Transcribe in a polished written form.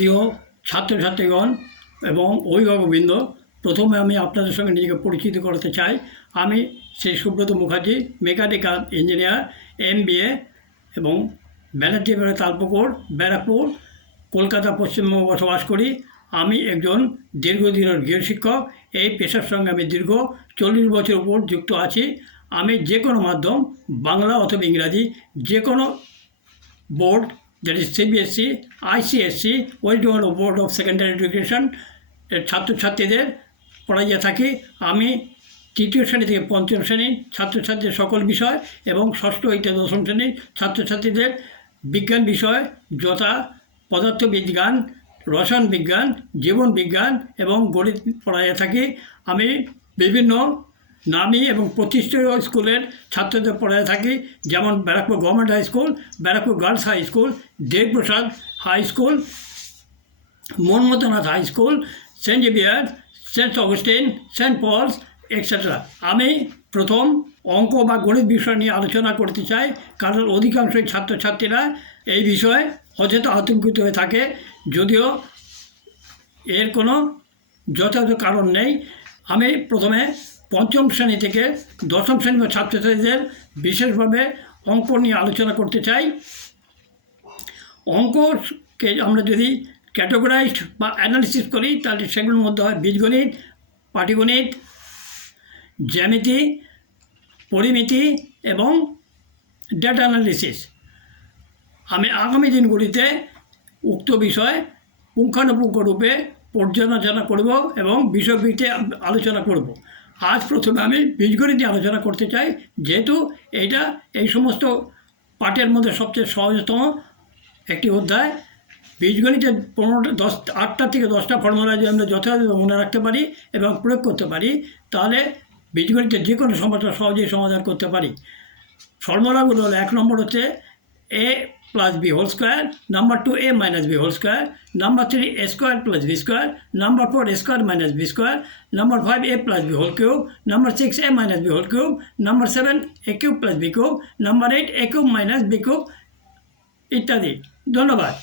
প্রিয় ছাত্রছাত্রীগণ এবং অভিভাবকবৃন্দ, প্রথমে আমি আপনাদের সঙ্গে নিজেকে পরিচিত করাতে চাই। আমি Shri Subrata Mukherjee, mechanical engineer, MBA এবং ব্যানার্জি তালপুকুর, ব্যারাকপুর, কলকাতা, পশ্চিমবঙ্গ বসবাস করি। আমি একজন দীর্ঘদিনের গৃহশিক্ষক। এই পেশার সঙ্গে আমি দীর্ঘ 40 বছর উপর যুক্ত আছি। আমি যে কোনো মাধ্যম, বাংলা অথবা ইংরাজি, যে কোনো board, that is CBSE, ICSC, West Bengal board of secondary education এর ছাত্রছাত্রীদের পড়াইয়া থাকি। আমি তৃতীয় শ্রেণী থেকে পঞ্চম শ্রেণীর ছাত্রছাত্রীদের সকল বিষয় এবং ষষ্ঠ হইতে দশম শ্রেণীর ছাত্রছাত্রীদের বিজ্ঞান বিষয় যথা পদার্থবিজ্ঞান, রসায়ন বিজ্ঞান, জীবন বিজ্ঞান এবং গণিত পড়াইয়া থাকি। আমি বিভিন্ন নামী এবং প্রতিষ্ঠিত স্কুলের ছাত্রদের পড়াইয়া থাকি, যেমন Barrackpore government high school, Barrackpore girls high school, Debprasad high school, Manmathanath high school, saint Xavier, saint Augustine, saint Paul's, etcetera. আমি প্রথম অঙ্ক বা গণিত বিষয় নিয়ে আলোচনা করতে চাই, কারণ অধিকাংশই ছাত্রছাত্রীরা এই বিষয়ে অযথা আতঙ্কিত হয়ে থাকে, যদিও এর কোনো যথাযথ কারণ নেই। আমি প্রথমে পঞ্চম শ্রেণী থেকে দশম শ্রেণীর ছাত্রছাত্রীদের বিশেষভাবে অঙ্ক নিয়ে আলোচনা করতে চাই। অঙ্ককে আমরা যদি ক্যাটেগরাইজড বা অ্যানালিসিস করি, তাহলে সেগুলোর মধ্যে হয় বীজগণিত, পাটিগণিত, জ্যামিতি, পরিমিতি এবং ডেটা অ্যানালিসিস। আমি আগামী দিনগুলিতে উক্ত বিষয় পুঙ্খানুপুঙ্খ রূপে পর্যালোচনা করব এবং বিষয়ভিত্তিক আলোচনা করব। আজ প্রথমে আমি বীজগণিত নিয়ে আলোচনা করতে চাই, যেহেতু এইটা এই সমস্ত পাঠের মধ্যে সবচেয়ে সহজতম একটি অধ্যায়। বীজগণিতের 8টা থেকে 10টা ফর্মুলা যদি আমরা যথাযথ মনে রাখতে পারি এবং প্রয়োগ করতে পারি, তাহলে বীজগণিতের যে কোনো সমস্যা সহজেই সমাধান করতে পারি। ফর্মুলাগুলো হলো: 1 নম্বর হচ্ছে a + b whole square, number 2 a - b whole square, number 3 a square + b square, number 4 a square - b square, number 5 a + b whole cube, number 6 a - b whole cube, number 7 a cube + b cube, number 8 a cube - b cube ইত্যাদি। ধন্যবাদ।